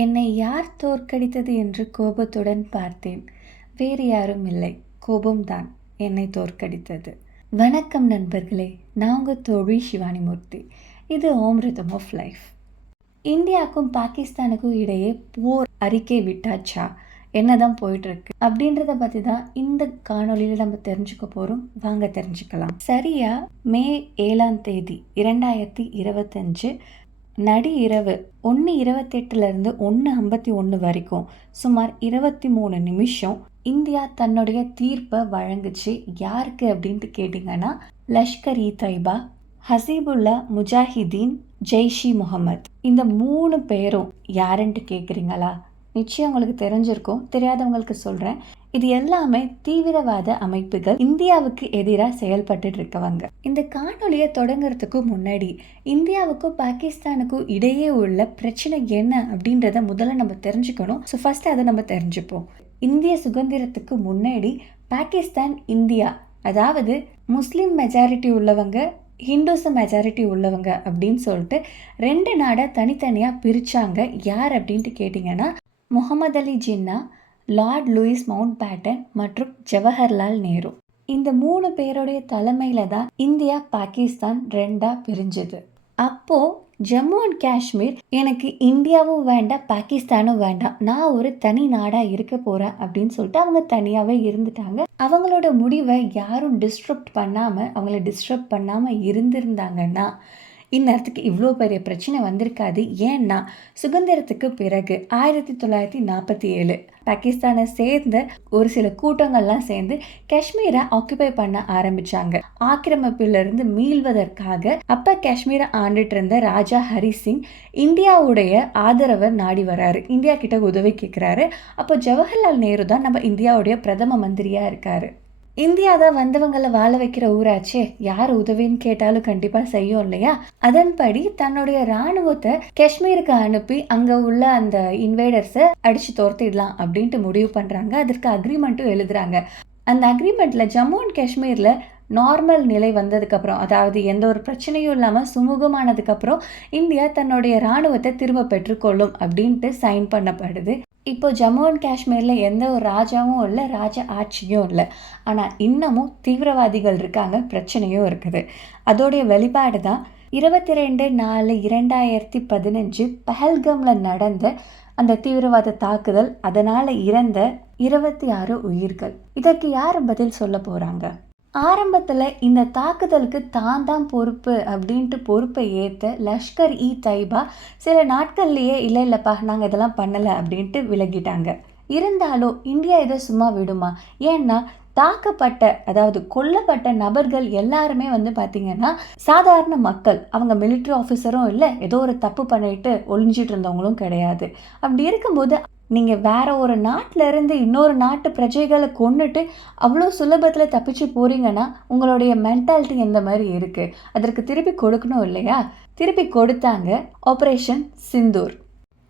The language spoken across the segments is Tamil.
என்னை யார் தோற்கடித்தது என்று கோபத்துடன் பார்த்தேன். வேறு யாரும் இல்லை, கோபம்தான் என்னை தோற்கடித்தது. வணக்கம் நண்பர்களே, நான் உங்கள் தோழி சிவானிமூர்த்தி. இது ஹோம் ரிதம் ஆஃப் லைஃப். இந்தியாவுக்கும் பாகிஸ்தானுக்கும் இடையே போர் அறிக்கை விட்டாச்சா, என்னதான் போயிட்டுருக்கு அப்படின்றத பற்றி தான் இந்த காணொலியில் நம்ம தெரிஞ்சுக்க போகிறோம். வாங்க தெரிஞ்சுக்கலாம். சரியா மே 7ஆம் தேதி 2025 நடு இரவு 1:28 1:51 வரைக்கும் சுமார் 23 நிமிஷம் இந்தியா தன்னுடைய தீர்ப்பை வழங்குச்சு. யாருக்கு அப்படின்ட்டு கேட்டிங்கன்னா, லஷ்கர்-இ-தொய்பா, ஹசீபுல்லா முஜாஹிதீன், ஜெய்ஷி முகமது. இந்த 3 பேரும் யாருன்ட்டு கேட்குறீங்களா? நிச்சயம் உங்களுக்கு தெரிஞ்சிருக்கும். தெரியாதவங்களுக்கு சொல்கிறேன். இது எல்லாமே தீவிரவாத அமைப்புகள், இந்தியாவுக்கு எதிராக செயல்பட்டு இருக்கவங்க. இந்த காணொலியை தொடங்குறதுக்கு முன்னாடி இந்தியாவுக்கும் பாகிஸ்தானுக்கும் இடையே உள்ள பிரச்சனை என்ன அப்படின்றத முதல்ல நம்ம தெரிஞ்சுக்கணும். ஸோ ஃபர்ஸ்ட் அதை நம்ம தெரிஞ்சுப்போம். இந்திய சுதந்திரத்துக்கு முன்னாடி பாகிஸ்தான், இந்தியா, அதாவது முஸ்லீம் மெஜாரிட்டி உள்ளவங்க, ஹிந்துஸ் மெஜாரிட்டி உள்ளவங்க அப்படின்னு சொல்லிட்டு 2 நாடை தனித்தனியாக பிரித்தாங்க. யார் அப்படின்ட்டு கேட்டிங்கன்னா, Muhammad Ali Jinnah, Lord Louis Mountbatten மற்றும் ஜவஹர்லால் நேரு. இந்த 3 பேருடைய தலைமையில் தான் இந்தியா பாகிஸ்தான் 2ஆக பிரிஞ்சது. அப்போது ஜம்மு அண்ட் காஷ்மீர், எனக்கு இந்தியாவும் வேண்டாம் பாகிஸ்தானும் வேண்டாம், நான் ஒரு தனி நாடாக இருக்க போகிறேன் அப்படின்னு சொல்லிட்டு அவங்க தனியாகவே இருந்துட்டாங்க. அவங்களோட முடிவை யாரும் அவங்கள டிஸ்டர்ப் பண்ணாமல் இருந்திருந்தாங்கன்னா இந்நேரத்துக்கு இவ்வளோ பெரிய பிரச்சனை வந்திருக்காது. ஏன்னா சுதந்திரத்துக்கு பிறகு 1947 பாகிஸ்தானை சேர்ந்த ஒரு சில கூட்டங்கள்லாம் சேர்ந்து காஷ்மீரை ஆக்குபை பண்ண ஆரம்பிச்சாங்க. ஆக்கிரமிப்பிலிருந்து மீள்வதற்காக அப்ப காஷ்மீரை ஆண்டுட்டு இருந்த ராஜா ஹரி சிங் இந்தியாவுடைய ஆதரவை நாடி வராரு. இந்தியா கிட்ட உதவி கேட்கிறாரு. அப்போ ஜவஹர்லால் நேரு தான் நம்ம இந்தியாவுடைய பிரதம மந்திரியா இருக்காரு. இந்தியா தான் வந்தவங்களை வாழ வைக்கிற ஊராச்சே, யார் உதவின்னு கேட்டாலும் கண்டிப்பாக செய்யும் இல்லையா? அதன்படி தன்னுடைய இராணுவத்தை காஷ்மீருக்கு அனுப்பி அங்கே உள்ள அந்த இன்வேடர்ஸை அடித்து துரத்திடலாம் அப்படின்ட்டு முடிவு பண்ணுறாங்க. அதற்கு அக்ரிமெண்ட்டும் எழுதுறாங்க. அந்த அக்ரிமெண்ட்டில் ஜம்மு அண்ட் காஷ்மீரில் நார்மல் நிலை வந்ததுக்கப்புறம், அதாவது எந்த ஒரு பிரச்சனையும் இல்லாமல் சுமூகமானதுக்கப்புறம் இந்தியா தன்னுடைய இராணுவத்தை திரும்ப பெற்றுக்கொள்ளும் அப்படின்ட்டு சைன் பண்ணப்படுது. இப்போ ஜம்மு அண்ட் காஷ்மீரில் எந்த ஒரு ராஜாவும் இல்லை, ராஜா ஆட்சியும் இல்லை. ஆனால் இன்னமும் தீவிரவாதிகள் இருக்காங்க, பிரச்சனையும் இருக்குது. அதோடைய வெளிப்பாடு தான் 22/4/2015 பஹல்காமில் நடந்த அந்த தீவிரவாத தாக்குதல். அதனால் இறந்த 26 உயிர்கள். இதற்கு யார் பதில் சொல்ல போகிறாங்க? ஆரம்பத்தில் இந்த தாக்குதலுக்கு தான் பொறுப்பு அப்படின்ட்டு பொறுப்பை ஏற்ற லஷ்கர்-இ-தொய்பா சில நாட்கள்லேயே இல்லைப்பா நாங்கள் இதெல்லாம் பண்ணலை அப்படின்ட்டு விலகிட்டாங்க. இருந்தாலும் இந்தியா இதை சும்மா விடுமா? ஏன்னா தாக்கப்பட்ட, அதாவது கொல்லப்பட்ட நபர்கள் எல்லாருமே பார்த்திங்கன்னா சாதாரண மக்கள். அவங்க மிலிட்ரி ஆஃபீஸரும் இல்லை, ஏதோ ஒரு தப்பு பண்ணிட்டு ஒளிஞ்சிட்டு இருந்தவங்களும் கிடையாது. அப்படி இருக்கும்போது நீங்கள் வேற ஒரு நாட்டில் இருந்து இன்னொரு நாட்டு பிரஜைகளை கொண்டுட்டு அவ்வளோ சுலபத்தில் தப்பிச்சு போகிறீங்கன்னா உங்களுடைய மென்டாலிட்டி எந்த மாதிரி இருக்குது? அதற்கு திருப்பி கொடுக்கணும் இல்லையா? திருப்பி கொடுத்தாங்க. ஆப்ரேஷன் சிந்தூர்.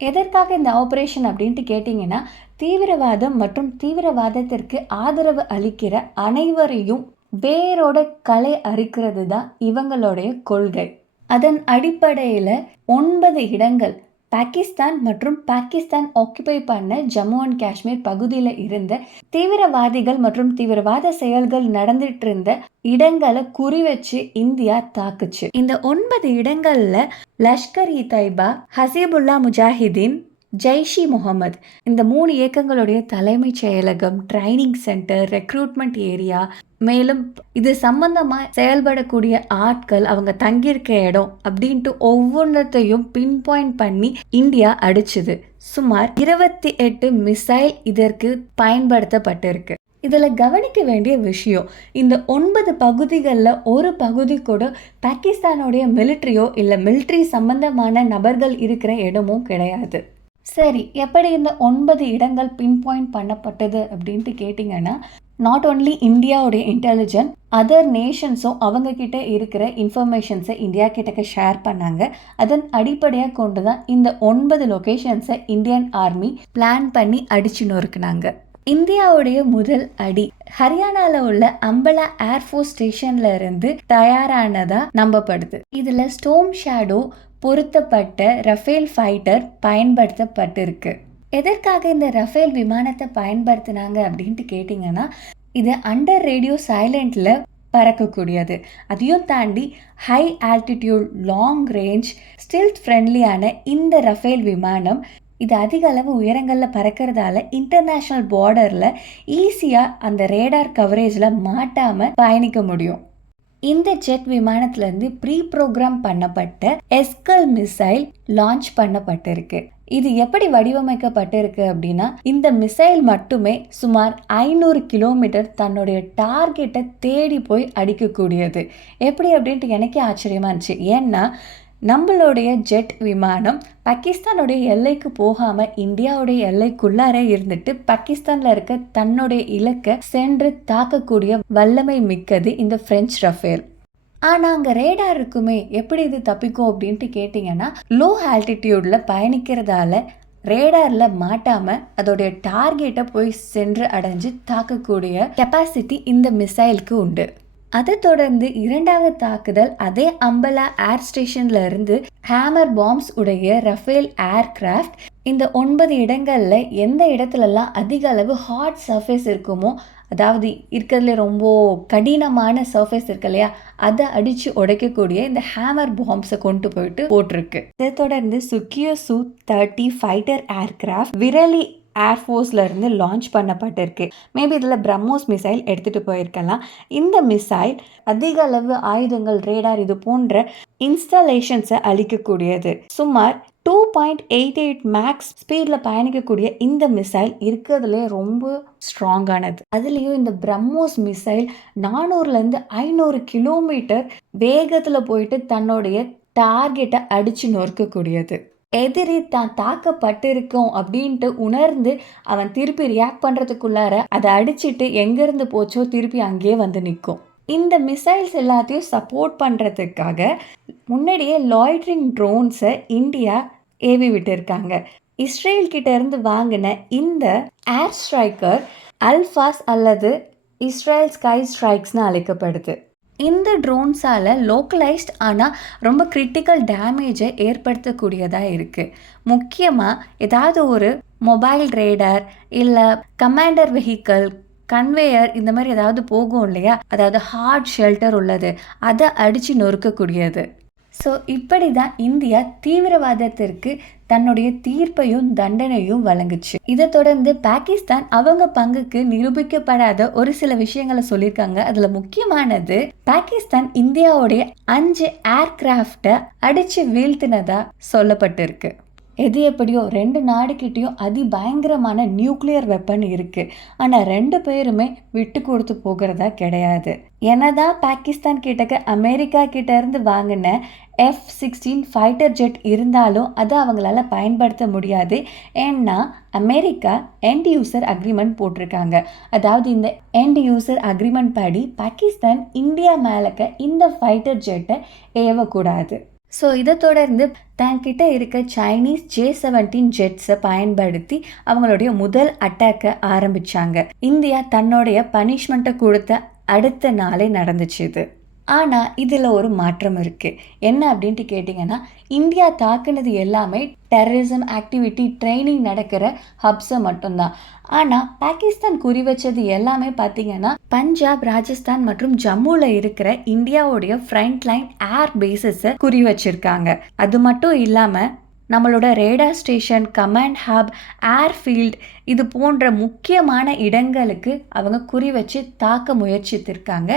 எதற்காக இந்த ஆப்ரேஷன் அப்படின்ட்டு கேட்டிங்கன்னா, தீவிரவாதம் மற்றும் தீவிரவாதத்திற்கு ஆதரவு அளிக்கிற அனைவரையும் வேரோட களை அறுக்கிறது தான் இவங்களுடைய கொள்கை. அதன் அடிப்படையில் 9 இடங்கள் பாகிஸ்தான் மற்றும் பாகிஸ்தான் ஆக்குபை பண்ண ஜம்மு அண்ட் காஷ்மீர் பகுதியில் இருந்த தீவிரவாதிகள் மற்றும் தீவிரவாத செயல்கள் நடந்துட்டு இருந்த இடங்களை குறி வச்சு இந்தியா தாக்குச்சு. இந்த 9 இடங்கள்ல லஷ்கர்-இ-தொய்பா, ஹசீபுல்லா முஜாஹிதீன், ஜெய்ஷி முகமது, இந்த 3 இயக்கங்களுடைய தலைமைச் செயலகம், ட்ரைனிங் சென்டர், ரெக்ரூட்மெண்ட் ஏரியா, மேலும் இது சம்பந்தமாக செயல்படக்கூடிய ஆட்கள், அவங்க தங்கியிருக்க இடம் அப்படின்ட்டு ஒவ்வொன்றத்தையும் பின் பாயிண்ட் பண்ணி இந்தியா அடிச்சுது. சுமார் 28 மிசைல் இதற்கு பயன்படுத்தப்பட்டிருக்கு. இதில் கவனிக்க வேண்டிய விஷயம், இந்த 9 பகுதிகளில் ஒரு பகுதி கூட பாகிஸ்தானுடைய மிலிட்ரியோ இல்லை மிலிட்ரி சம்பந்தமான நபர்கள் இருக்கிற இடமும் கிடையாது. சரி, எப்படி இந்த 9 இடங்கள் பின் பாயிண்ட் பண்ணப்பட்டது அப்படின்ட்டு கேட்டிங்கன்னா, நாட் ஓன்லி இந்தியாவுடைய இன்டெலிஜென்ட், அதர் நேஷன்ஸும் அவங்க கிட்ட இருக்கிற இன்ஃபர்மேஷன்ஸை இந்தியா கிட்டக்க ஷேர் பண்ணாங்க. அதன் அடிப்படையாக கொண்டு தான் இந்த 9 லொக்கேஷன்ஸை இந்தியன் ஆர்மி பிளான் பண்ணி அடிச்சு நொறுக்குனாங்க. இந்தியாவுடைய முதல் அடி ஹரியானாவில் உள்ள அம்பலா ஏர்ஃபோர்ஸ் ஸ்டேஷன்ல இருந்து தயாரானதா நம்பப்படுது. இதுல ஸ்டோம் ஷேடோ பொருத்தப்பட்ட ரஃபேல் ஃபைட்டர் பயன்படுத்தப்பட்டிருக்கு. எதற்காக இந்த ரஃபேல் விமானத்தை பயன்படுத்தினாங்க அப்படின்ட்டு கேட்டிங்கன்னா, இது அண்டர் ரேடியோ சைலண்டில் பறக்கக்கூடியது. அதையும் தாண்டி ஹை ஆல்டிடியூட், லாங் ரேஞ்ச், ஸ்டில்த் ஃப்ரெண்ட்லியான இந்த ரஃபேல் விமானம் இது அதிக அளவு உயரங்களில் பறக்கிறதால இன்டர்நேஷ்னல் பார்டரில் ஈஸியாக அந்த ரேடார் கவரேஜில் மாட்டாமல் பயணிக்க முடியும். இந்த ஜெட் விமானத்திலேருந்து ப்ரீ ப்ரோக்ராம் பண்ணப்பட்ட எஸ்கல் மிசைல் லான்ச் பண்ணப்பட்டிருக்கு. இது எப்படி வடிவமைக்கப்பட்டிருக்கு அப்படின்னா, இந்த மிசைல் மட்டுமே சுமார் 500 கிலோமீட்டர் தன்னுடைய டார்கெட்டை தேடி போய் அடிக்கக்கூடியது. எப்படி அப்படின்ட்டு எனக்கே ஆச்சரியமா இருந்துச்சு. ஏன்னா நம்மளுடைய ஜெட் விமானம் பாகிஸ்தானுடைய எல்லைக்கு போகாமல் இந்தியாவுடைய எல்லைக்குள்ளார இருந்துட்டு பாகிஸ்தானில் இருக்க தன்னுடைய இலக்கை சென்று தாக்கக்கூடிய வல்லமை மிக்கது இந்த பிரெஞ்சு ரஃபேல். ஆனால் அங்கே ரேடார் இருக்குமே, எப்படி இது தப்பிக்கும் அப்படின்ட்டு கேட்டிங்கன்னா, லோ ஆல்டிடியூடில் பயணிக்கிறதால ரேடாரில் மாட்டாமல் அதோடைய டார்கெட்டை போய் சென்று அடைஞ்சு தாக்கக்கூடிய கெப்பாசிட்டி இந்த மிசைலுக்கு உண்டு. அதை தொடர்ந்து இரண்டாவது தாக்குதல் அதே அம்பலா ஏர் ஸ்டேஷன்ல இருந்து ஹேமர் பாம்ஸ் உடைய ரஃபேல் ஏர்கிராஃப்ட் இந்த 9 இடங்கள்ல எந்த இடத்துலலாம் அதிக அளவு ஹாட் சர்ஃபேஸ் இருக்குமோ, அதாவது இருக்கிறதுல ரொம்ப கடினமான சர்ஃபேஸ் இருக்கு இல்லையா, அதை அடித்து உடைக்கக்கூடிய இந்த ஹேமர் பாம்ஸை கொண்டு போயிட்டு போட்டிருக்கு. இதை தொடர்ந்து சுக்கியோசு 30 ஃபைட்டர் ஏர்கிராஃப்ட் விரலி ஏர்ஃபோர்ஸ்லேருந்து லான்ச் பண்ணப்பட்டிருக்கு. மேபி இதில் பிரம்மோஸ் மிசைல் எடுத்துகிட்டு போயிருக்கலாம். இந்த மிசைல் அதிக அளவு ஆயுதங்கள், ரேடார் இது போன்ற இன்ஸ்டாலேஷன்ஸை அளிக்கக்கூடியது. சுமார் 2.88 மேக்ஸ் ஸ்பீடில் பயணிக்கக்கூடிய இந்த மிசைல் இருக்கிறதுலே ரொம்ப ஸ்ட்ராங்கானது. அதுலேயும் இந்த பிரம்மோஸ் மிசைல் 400லேருந்து 500 கிலோமீட்டர் வேகத்தில் போயிட்டு தன்னுடைய டார்கெட்டை அடித்து நொறுக்கக்கூடியது. எதிரி தான் தாக்கப்பட்டிருக்கோம் அப்படின்ட்டு உணர்ந்து அவன் திருப்பி ரியாக்ட் பண்ணுறதுக்குள்ளார அதை அடிச்சுட்டு எங்கேருந்து போச்சோ திருப்பி அங்கேயே வந்து நிற்கும். இந்த மிசைல்ஸ் எல்லாத்தையும் சப்போர்ட் பண்ணுறதுக்காக முன்னாடியே லாய்ட்ரிங் ட்ரோன்ஸை இந்தியா ஏவி விட்டுருக்காங்க. இஸ்ரேல் கிட்ட இருந்து வாங்கின இந்த ஏர் ஸ்ட்ரைக்கர் அல்ஃபாஸ் அல்லது இஸ்ரேல் ஸ்கை ஸ்ட்ரைக்ஸ்னு அழைக்கப்படுது. இந்த ட்ரோன்ஸால் லோக்கலைஸ்ட் ஆனால் ரொம்ப கிரிட்டிக்கல் டேமேஜை ஏற்படுத்தக்கூடியதாக இருக்குது. முக்கியமாக ஏதாவது ஒரு மொபைல் ரேடார் இல்லை கமாண்டர் வெஹிக்கல், கன்வேயர் இந்த மாதிரி ஏதாவது போகும் இல்லையா, அதாவது ஹார்ட் ஷெல்டர் உள்ளது, அதை அடித்து நொறுக்கக்கூடியது. ஸோ இப்படி தான் இந்தியா தீவிரவாதத்திற்கு தன்னுடைய தீர்ப்பையும் தண்டனையும் வழங்குச்சு. இதை தொடர்ந்து பாகிஸ்தான் அவங்க பங்குக்கு நிரூபிக்கப்படாத ஒரு சில விஷயங்களை சொல்லியிருக்காங்க. அதுல முக்கியமானது பாகிஸ்தான் இந்தியாவுடைய 5 ஏர்கிராஃப்டை அடிச்சு வீழ்த்தினதா சொல்லப்பட்டிருக்கு. எது எப்படியோ 2 நாடுகிட்டையும் அதிபயங்கரமான நியூக்ளியர் வெப்பன் இருக்குது. ஆனால் 2 பேருமே விட்டு கொடுத்து போகிறதா கிடையாது. என்னதான் பாகிஸ்தான் கிட்டக்க அமெரிக்கா கிட்ட இருந்து வாங்கின F-16 ஃபைட்டர் ஜெட் இருந்தாலும் அதை அவங்களால பயன்படுத்த முடியாது. ஏன்னா அமெரிக்கா எண்ட் யூசர் அக்ரிமெண்ட் போட்டிருக்காங்க. அதாவது இந்த எண்ட் யூசர் அக்ரிமெண்ட் படி பாகிஸ்தான் இந்தியா மேலக்க இந்த ஃபைட்டர் ஜெட்டை ஏவக்கூடாது. ஸோ இதை தொடர்ந்து தன்கிட்ட இருக்க சைனீஸ் J-17 ஜெட்ஸை பயன்படுத்தி அவங்களுடைய முதல் அட்டாக்கை ஆரம்பித்தாங்க. இந்தியா தன்னுடைய பனிஷ்மெண்ட்டை கொடுத்த அடுத்த நாளே நடந்துச்சு இது. ஆனால் இதில் ஒரு மாற்றம் இருக்குது. என்ன அப்படின்ட்டு கேட்டிங்கன்னா, இந்தியா தாக்குனது எல்லாமே டெரரிசம் ஆக்டிவிட்டி ட்ரைனிங் நடக்கிற ஹப்ஸை மட்டும்தான். ஆனால் பாகிஸ்தான் குறி வச்சது எல்லாமே பார்த்தீங்கன்னா பஞ்சாப், ராஜஸ்தான் மற்றும் ஜம்முவில் இருக்கிற இந்தியாவுடைய ஃப்ரண்ட் லைன் ஏர் பேசஸை குறி வச்சிருக்காங்க. அது மட்டும் இல்லாமல் நம்மளோட radar station, command hub, airfield இது போன்ற முக்கியமான இடங்களுக்கு அவங்க குறி வச்சு தாக்க முயற்சித்திருக்காங்க.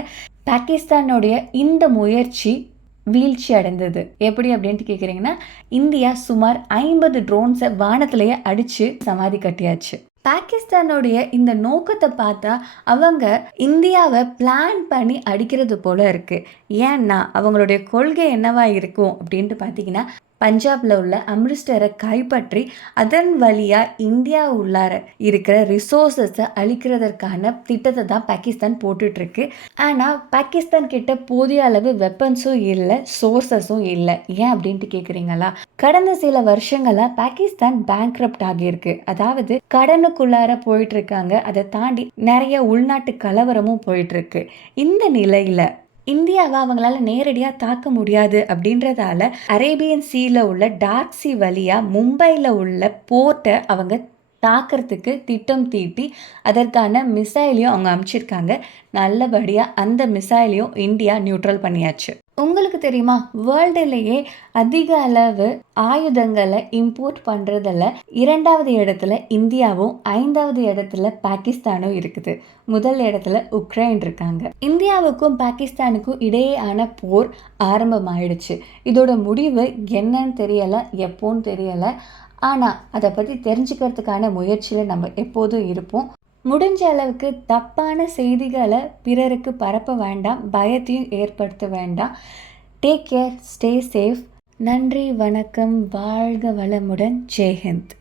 பாகிஸ்தானுடைய இந்த முயற்சி வீழ்ச்சி அடைந்தது. எப்படி அப்படின்ட்டு கேட்குறீங்கன்னா, இந்தியா சுமார் 50 ட்ரோன்ஸை வானத்திலேயே அடித்து சமாதி கட்டியாச்சு. பாகிஸ்தானுடைய இந்த நோக்கத்தை பார்த்தா அவங்க இந்தியாவை பிளான் பண்ணி அடிக்கிறது போல இருக்குது. ஏன்னா அவங்களுடைய கொள்கை என்னவா இருக்கும் அப்படின்ட்டு பார்த்தீங்கன்னா, பஞ்சாபில் உள்ள அம்ரிஸ்டரை கைப்பற்றி அதன் வழியாக இந்தியா உள்ளார இருக்கிற ரிசோர்ஸஸை அழிக்கிறதற்கான திட்டத்தை தான் பாகிஸ்தான் போட்டுட்ருக்கு. ஆனால் பாகிஸ்தான் கிட்ட போதிய அளவு வெப்பன்ஸும் இல்லை, சோர்ஸஸும் இல்லை. ஏன் அப்படின்ட்டு கேட்குறீங்களா? கடந்த சில வருஷங்களாக பாகிஸ்தான் பேங்க்ரப்ட் ஆகியிருக்கு. அதாவது கடனுக்குள்ளார போயிட்டுருக்காங்க. அதை தாண்டி நிறைய உள்நாட்டு கலவரமும் போயிட்டுருக்கு. இந்த நிலையில் இந்தியாவை அவங்களால நேரடியாக தாக்க முடியாது அப்படின்றதால அரேபியன் சீல உள்ள டார்க் சி வழியாக மும்பையில் உள்ள போர்ட்டை அவங்க தாக்கிறதுக்கு திட்டம் தீட்டி அதற்கான மிசைலையும் அவங்க அனுப்பிச்சிருக்காங்க. நல்லபடியாக அந்த மிசைலையும் இந்தியா நியூட்ரல் பண்ணியாச்சு. உங்களுக்கு தெரியுமா, வேர்ல்டுலேயே அதிக அளவு ஆயுதங்களை இம்போர்ட் பண்ணுறதில் 2வது இடத்துல இந்தியாவும் 5வது இடத்துல பாகிஸ்தானும் இருக்குது. முதல் இடத்துல உக்ரைன் இருக்காங்க. இந்தியாவுக்கும் பாகிஸ்தானுக்கும் இடையேயான போர் ஆரம்பமாயிடுச்சு. இதோட முடிவு என்னன்னு தெரியலை, எப்போன்னு தெரியலை. ஆனால் அதை பற்றி தெரிஞ்சுக்கிறதுக்கான முயற்சியில் நம்ம எப்போதும் இருப்போம். முடிஞ்ச அளவுக்கு தப்பான செய்திகளை பிறருக்கு பரப்ப வேண்டாம், பயத்தையும் ஏற்படுத்த வேண்டாம். Take care, stay safe. நன்றி, வணக்கம், வாழ்க வளமுடன், ஜெய்ஹிந்த்.